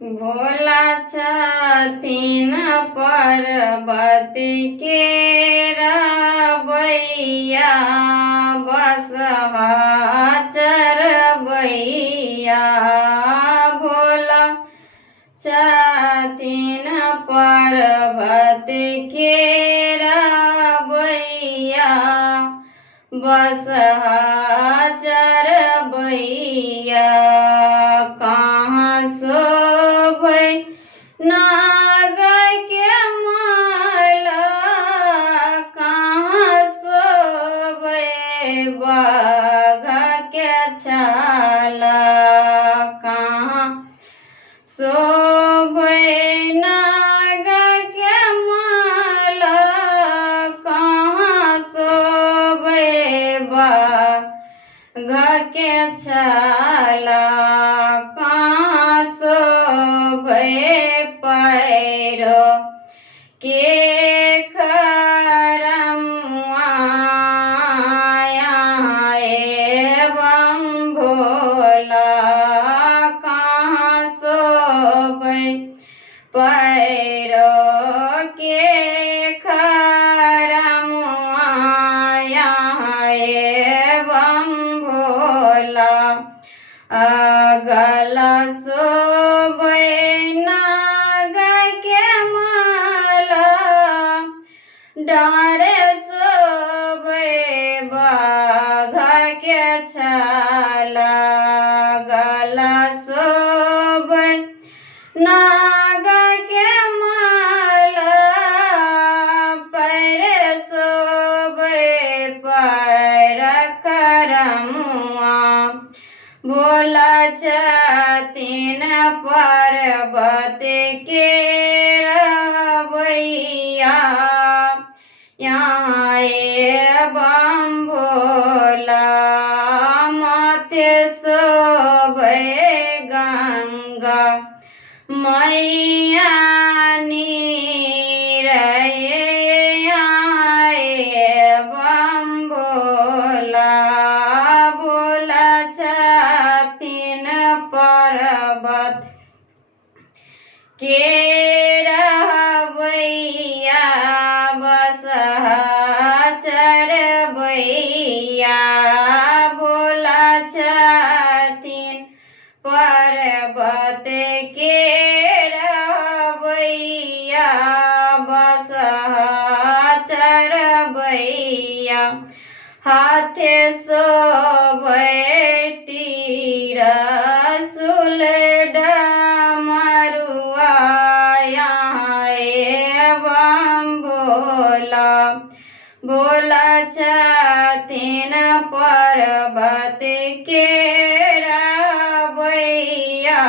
भोला छथिन पर्वत के रबैया, बसहा चरबैया। भोला छथिन पर्वत के रबैया, बसहा चरबैया। कहाँ शोभै नाग के माला, कहाँ शोभै बाघ के छाला। कहाँ शोभै नाग के माला, कहाँ शोभै बाघ के छाला। कहाँ शोभै पैरो के खरमुआ, एवं भोला। कहाँ शोभै पैरो के खरमुआ, एवं भोला। अगल शोभै नाग के माला, डाँरे शोभै बाघ के छाला। गल शोभै नाग के माला, पैर शोभै पैर खरमुआ। भोला छथिन पर्वत के रबैया, एवं भोला। माथे शोभै गंगा मैया नीर, एवं भोला। भोला छथिन पर्वत के रबैया, बसहा चरबैया। भोला छथिन पर्वत के रबैया, बसहा चरबैया। हाथे शोभै त्रिशूल डमरुआ, एवं भोला। भोला छथिन पर्वत के रबैया,